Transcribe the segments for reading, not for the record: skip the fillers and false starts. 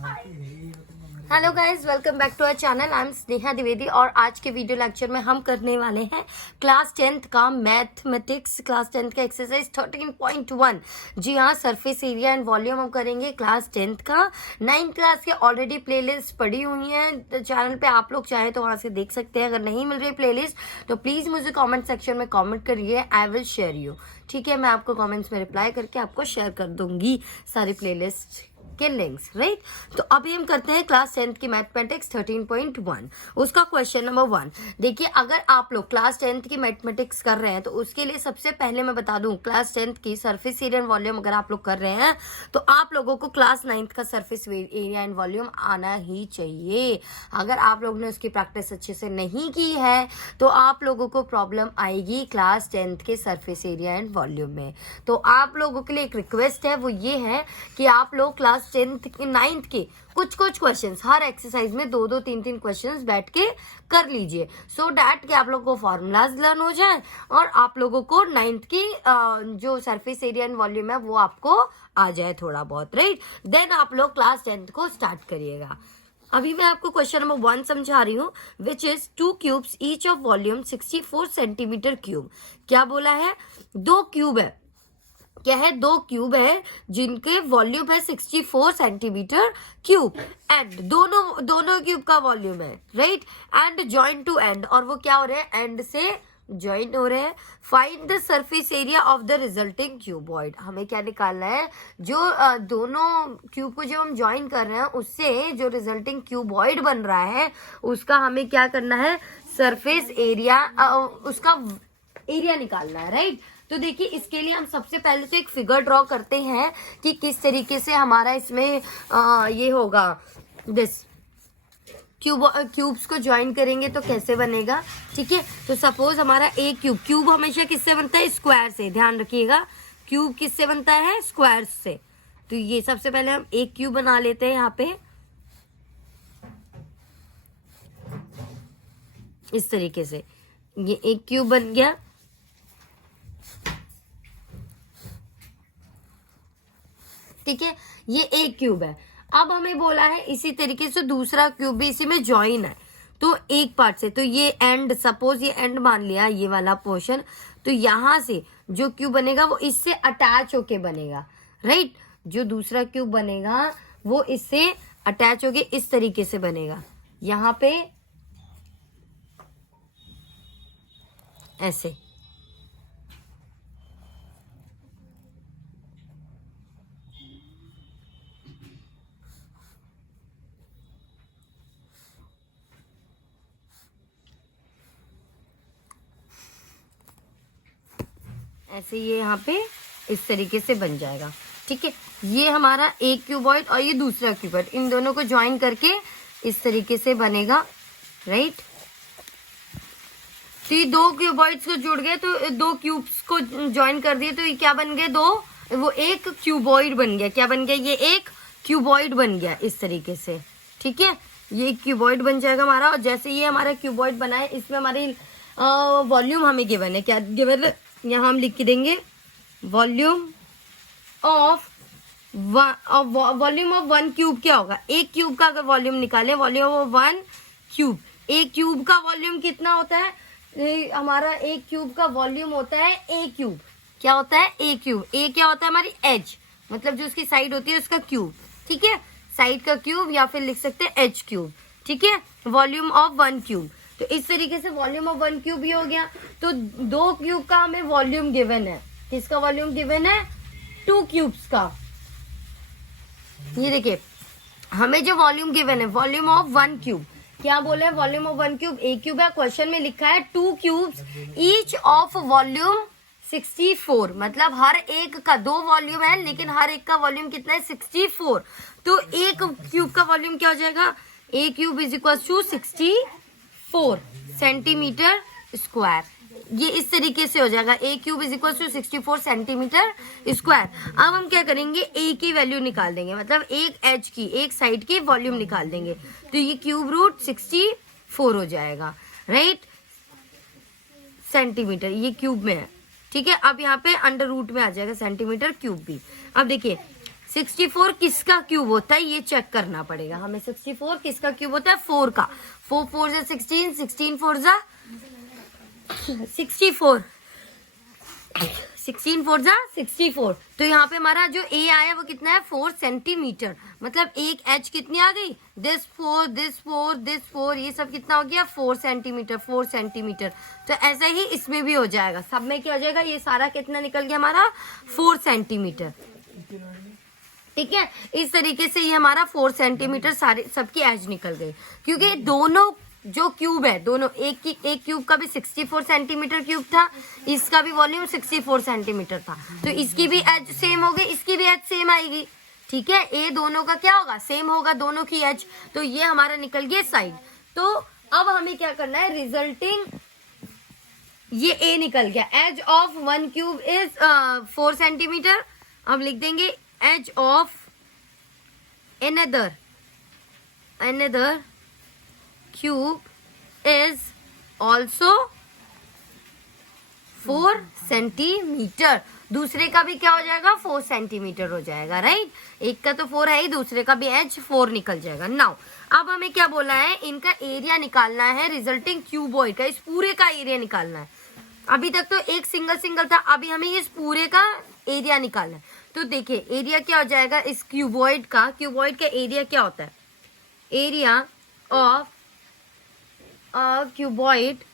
Hello guys, welcome back to our channel. I am Sneha Dwivedi और आज के वीडियो लेक्चर में हम करने वाले हैं क्लास 10th का मैथमेटिक्स क्लास 10th का एक्सरसाइज 13.1। जी हाँ, सरफेस एरिया एंड वॉल्यूम हम करेंगे क्लास 10th का। 9th क्लास के ऑलरेडी प्लेलिस्ट पड़ी हुई है चैनल पे, आप लोग चाहे तो वहां से देख सकते हैं। अगर नहीं मिल रही प्लेलिस्ट तो प्लीज मुझे कॉमेंट सेक्शन में कॉमेंट करिए, आई विल शेयर यू। ठीक है, मैं आपको कॉमेंट्स में रिप्लाई करके आपको शेयर कर दूंगी सारी प्लेलिस्ट के लिंक्स, राइट। तो अभी हम करते हैं क्लास 10th की मैथमेटिक्स 13.1 उसका क्वेश्चन नंबर 1। देखिए, अगर आप लोग क्लास 10th की मैथमेटिक्स कर रहे हैं तो उसके लिए सबसे पहले मैं बता दूं, क्लास 10th की सरफेस एरिया एंड वॉल्यूम अगर आप लोग कर रहे हैं तो आप लोगों को क्लास 9th का सरफेस एरिया एंड वॉल्यूम आना ही चाहिए। अगर आप लोगों ने उसकी प्रैक्टिस अच्छे से नहीं की है तो आप लोगों को प्रॉब्लम आएगी क्लास 10th के सरफेस एरिया एंड वॉल्यूम में। तो आप लोगों के लिए एक रिक्वेस्ट है, वो ये है कि आप लोग क्लास 9th के कुछ क्वेश्चंस हर एक्सरसाइज में 2-2 3-3 क्वेश्चंस बैठ के कर लीजिए, सो डैट कि आप लोगों को फॉर्मूलाज लर्न हो जाए और आप लोगों को 9th की जो सरफेस एरिया एंड वॉल्यूम है वो आपको आ जाए थोड़ा बहुत, राइट। देन आप लोग क्लास 10th को स्टार्ट करिएगा। अभी मैं आपको क्वेश्चन नंबर 1 समझा रही हूँ, which is 2 cubes each of volume 64 centimetre cube. क्या बोला है? 2 क्यूब है। क्या है? 2 क्यूब है जिनके वॉल्यूम है 64 सेंटीमीटर क्यूब एंड दोनों क्यूब का वॉल्यूम है, right. And joint to end, और वो क्या हो रहे हैं? एंड से ज्वाइन हो रहे हैं। Find the surface area of the resulting cuboid. हमें क्या निकालना है? जो दोनों क्यूब को जब हम ज्वाइन कर रहे हैं उससे जो रिजल्टिंग क्यूबॉइड बन रहा है उसका हमें क्या करना है? सरफेस एरिया, उसका एरिया निकालना है, राइट। तो देखिए, इसके लिए हम सबसे पहले तो एक फिगर ड्रॉ करते हैं कि किस तरीके से हमारा इसमें ये होगा। दिस क्यूब्स को ज्वाइन करेंगे तो कैसे बनेगा, ठीक है। तो सपोज हमारा एक क्यूब हमेशा किससे बनता है? स्क्वायर से। ध्यान रखिएगा, क्यूब किससे बनता है? स्क्वायर से। तो ये सबसे पहले हम एक क्यूब बना लेते हैं यहाँ पे इस तरीके से। ये एक क्यूब बन गया। ठीक है, ये एक क्यूब है। अब हमें बोला है इसी तरीके से दूसरा क्यूब भी इसी में ज्वाइन है, तो एक पार्ट से। तो ये एंड, सपोज ये एंड मान लिया, ये वाला पोर्शन। तो यहां से जो क्यूब बनेगा वो इससे अटैच होके बनेगा, राइट। जो दूसरा क्यूब बनेगा वो इससे अटैच होके इस तरीके से बनेगा, यहां पे ऐसे। ऐसे ये यहाँ पे इस तरीके से बन जाएगा, ठीक है। ये हमारा एक क्यूबॉइड और ये दूसरा क्यूबॉइड, इन दोनों को ज्वाइन करके इस तरीके से बनेगा, राइट। तो ये 2 क्यूबॉइड्स को जुड़ गए, तो 2 क्यूब्स को ज्वाइन कर दिए तो ये क्या बन गए? 2, वो एक क्यूबॉइड बन गया। क्या बन गया? ये एक क्यूबॉइड बन गया इस तरीके से, ठीक है। ये एक क्यूबॉइड बन जाएगा हमारा। और जैसे ये हमारा क्यूबॉइड बना है, इसमें हमारी वॉल्यूम हमें गिवन है। क्या गिवन है? यहाँ हम लिख के देंगे वॉल्यूम ऑफ 1 क्यूब। क्या होगा? एक क्यूब का अगर वॉल्यूम निकाले, वॉल्यूम ऑफ 1 क्यूब। एक क्यूब का वॉल्यूम कितना होता है? हमारा एक क्यूब का वॉल्यूम होता है ए क्यूब। क्या होता है? ए क्यूब। ए क्या होता है? हमारी एज, मतलब जो उसकी साइड होती है उसका क्यूब, ठीक है। साइड का क्यूब, या फिर लिख सकते हैं एच क्यूब, ठीक है। Volume of 1 cube. तो इस तरीके से वॉल्यूम ऑफ 1 क्यूब ही हो गया। तो 2 क्यूब का हमें वॉल्यूम गिवन है। किसका वॉल्यूम गिवन है? 2 क्यूब्स का। ये देखिए, हमें जो वॉल्यूम गिवन है, वॉल्यूम ऑफ 1 क्यूब। क्या बोले? वॉल्यूम ऑफ 1 क्यूब एक क्यूब है। क्वेश्चन में लिखा है 2 क्यूब्स ईच ऑफ वॉल्यूम 64, मतलब हर एक का 2 वॉल्यूम है, लेकिन हर एक का वॉल्यूम कितना है? 64। तो एक क्यूब का वॉल्यूम क्या हो जाएगा? A cube is equal to 64 centimetre square. ये इस तरीके से हो जाएगा, a cube is equal to 64 centimetre square. अब हम क्या करेंगे? ए की वैल्यू निकाल देंगे, मतलब एक एच की, एक साइड की वॉल्यूम निकाल देंगे। तो ये क्यूब रूट 64 हो जाएगा, राइट, सेंटीमीटर। ये क्यूब में है, ठीक है। अब यहाँ पे अंडर रूट में आ जाएगा सेंटीमीटर क्यूब भी। अब देखिए, 64 किसका क्यूब होता है ये चेक करना पड़ेगा हमें। 64 किसका क्यूब होता है? 4 का। 4 4 जा 16, 16 4 जा 64, 16 4 जा 64। तो यहाँ पे हमारा जो ए आया वो कितना है? 4 सेंटीमीटर। मतलब एक एच कितनी आ गई? दिस 4 दिस 4 दिस 4, ये सब कितना हो गया? 4 सेंटीमीटर 4 सेंटीमीटर। तो ऐसा ही इसमें भी हो जाएगा, सब में क्या हो जाएगा? ये सारा कितना निकल गया हमारा? 4 सेंटीमीटर। ठीक है, इस तरीके से ये हमारा 4 सेंटीमीटर सारे सबकी एज निकल गई। क्योंकि दोनों जो क्यूब है, दोनों एक क्यूब का भी 64 सेंटीमीटर क्यूब था, इसका भी वॉल्यूम 64 सेंटीमीटर था। तो इसकी भी एज सेम हो गई, इसकी भी एज सेम आएगी। ठीक है, ए दोनों का क्या होगा? सेम होगा दोनों की एज। तो ये हमारा निकल गया साइड। तो अब हमें क्या करना है? रिजल्टिंग ये ए निकल गया। Edge of one cube is 4 centimetre. अब लिख देंगे edge of another cube is also 4 centimetre. दूसरे का भी क्या हो जाएगा? 4 सेंटीमीटर हो जाएगा, राइट। एक का तो 4 है ही, दूसरे का भी एज 4 निकल जाएगा। नाउ अब हमें क्या बोला है? इनका एरिया निकालना है, रिजल्टिंग क्यूबॉइड का। इस पूरे का एरिया निकालना है। अभी तक तो एक सिंगल था, अभी हमें इस पूरे का एरिया निकालना है। तो देखिए एरिया क्या हो जाएगा इस क्यूबॉइड का? क्यूबॉइड का एरिया क्या होता है? Area of a cuboid.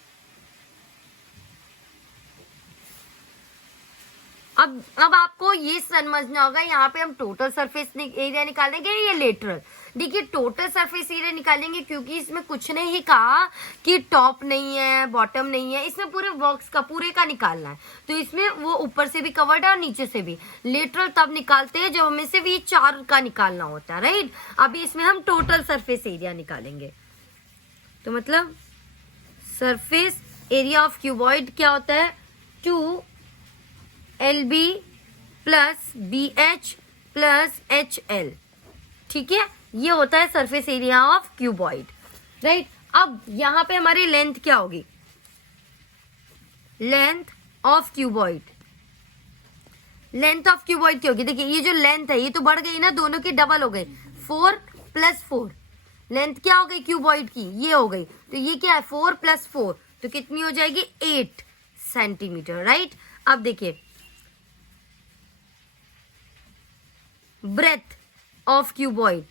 अब आपको ये समझना होगा, यहाँ पे हम टोटल सरफेस एरिया निकालेंगे या लेटरल। देखिए टोटल सरफेस एरिया निकालेंगे क्योंकि इसमें कुछ ने ही कहा कि टॉप नहीं है बॉटम नहीं है, इसमें पूरे बॉक्स का पूरे का निकालना है। तो इसमें वो ऊपर से भी कवर्ड है और नीचे से भी। लेटरल तब निकालते हैं जब हमें सिर्फ ये 4 का निकालना होता है, राइट। अभी इसमें हम टोटल सरफेस एरिया निकालेंगे। तो मतलब सरफेस एरिया ऑफ क्यूबॉइड क्या होता है? 2LB plus BH plus HL। ठीक है, ये होता है surface area of cuboid, right. अब यहाँ पे हमारी लेंथ क्या होगी? Length of cuboid. Length of cuboid क्या होगी? देखिए ये जो लेंथ है ये तो बढ़ गई ना, दोनों की डबल हो गई। 4 + 4 लेंथ क्या हो गई क्यूबॉइड की? ये हो गई। तो ये क्या है? 4 + 4 तो कितनी हो जाएगी? 8 सेंटीमीटर, राइट। अब देखिए breadth of cuboid.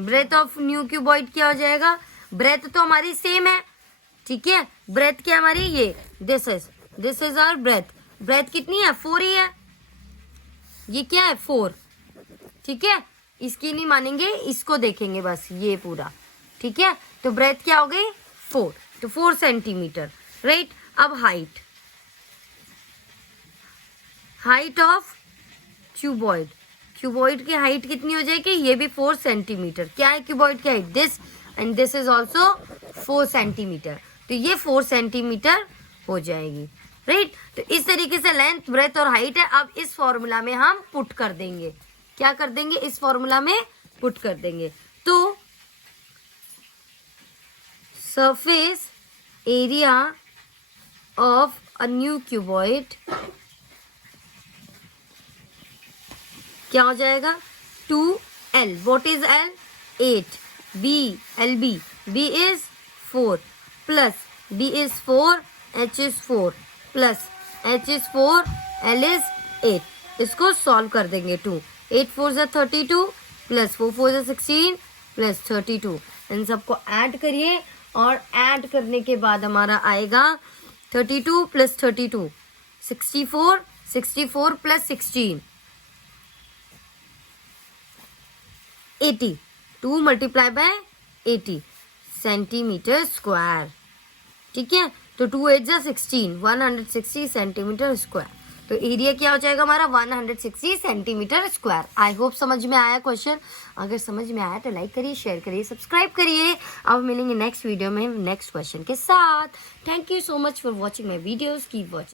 Breadth of new cuboid क्या हो जाएगा? ब्रेथ तो हमारी सेम है, ठीक है। ब्रेथ क्या हमारी? ये this is our breadth. Breadth कितनी है? 4 ही है। ये क्या है? 4, ठीक है। इसकी नहीं मानेंगे, इसको देखेंगे बस, ये पूरा, ठीक है। तो ब्रेथ क्या हो गई? 4, तो 4 सेंटीमीटर, राइट। अब हाइट ऑफ क्यूबॉइड। क्यूबॉइड की हाइट कितनी हो जाएगी? ये भी 4 सेंटीमीटर। क्या है क्यूबॉइड की height? This and this is also 4 centimetre. तो ये 4 सेंटीमीटर हो जाएगी, राइट। तो इस तरीके से लेंथ, ब्रेथ और हाइट है। अब इस फॉर्मूला में हम पुट कर देंगे। क्या कर देंगे? इस फॉर्मूला में पुट कर देंगे। तो surface area of a new cuboid क्या हो जाएगा? 2L। What is L? 8। B LB, B is 4 plus B is 4, H is 4 plus H is 4, L is 8। इसको सॉल्व कर देंगे। 8 4 जा 32 प्लस 4 4 जा 16 प्लस 32। इन सबको ऐड करिए और ऐड करने के बाद हमारा आएगा 32 प्लस 32 64, 64 प्लस 16 80। 2 × 80 सेंटीमीटर स्क्वायर, ठीक है। तो 2 8 जा 16, 160 सेंटीमीटर स्क्वायर। तो एरिया क्या हो जाएगा हमारा? 160 सेंटीमीटर स्क्वायर। आई होप समझ में आया क्वेश्चन। अगर समझ में आया तो लाइक करिए, शेयर करिए, सब्सक्राइब करिए। अब मिलेंगे नेक्स्ट वीडियो में नेक्स्ट क्वेश्चन के साथ। Thank you so much for watching my videos. Keep watching.